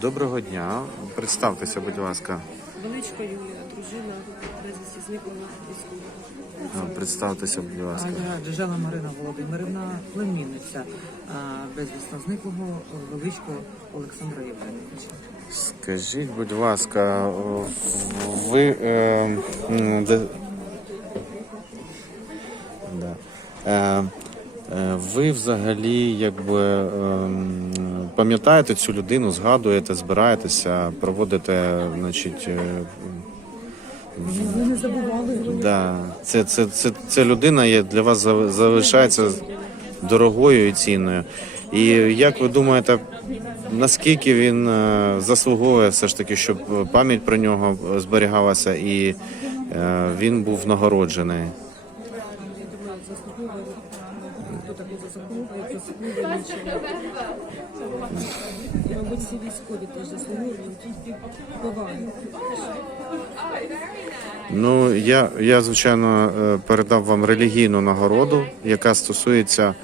Доброго дня. Представтеся, будь ласка. Величко Юлія, дружина безвісті зниклого військового. Представтеся, будь ласка. А я Джежела Марина Володимирівна, племінниця безвісно зниклого Величко Олександра Євгеновича. Скажіть, будь ласка, ви е, де... да. е, е, ви взагалі якби ем, пам'ятаєте цю людину, згадуєте, збираєтеся, проводите, значить. е, Ви не забували Да, це, це, це, це людина є для вас залишається дорогою і цінною. І як ви думаєте, наскільки він е, заслуговує все ж таки, щоб пам'ять про нього зберігалася і е, він був нагороджений? Я думаю, заслуговує, хто такий заслуговує, заслуговує нічого. Мабуть, всі військові теж заслуговують поваги. Ну, я, я звичайно е, передав вам релігійну нагороду, яка стосується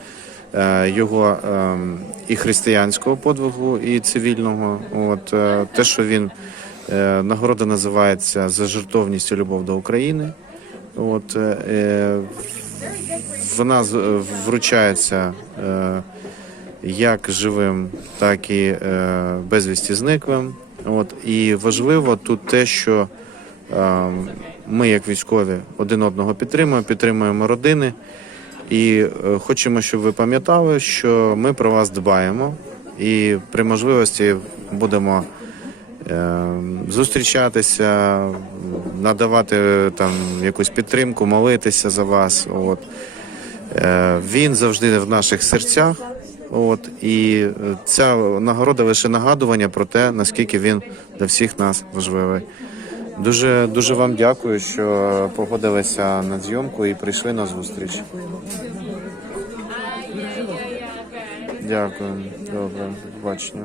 е, його е, і християнського подвигу, і цивільного. От е, те, що він нагорода називається за жертовність і любов до України. От вона вручається як живим, так і е, безвісті зниклим. От і важливо тут те, що е, ми, як військові, один одного підтримуємо, підтримуємо родини. І е, хочемо, щоб ви пам'ятали, що ми про вас дбаємо, і при можливості будемо е, зустрічатися, надавати там якусь підтримку, молитися за вас. От. Е, Він завжди в наших серцях. От і е, ця нагорода лише нагадування про те, наскільки він для всіх нас важливий. Дуже дуже вам дякую, що погодилися на зйомку і прийшли на зустріч. Дякую. Добре, до побачення.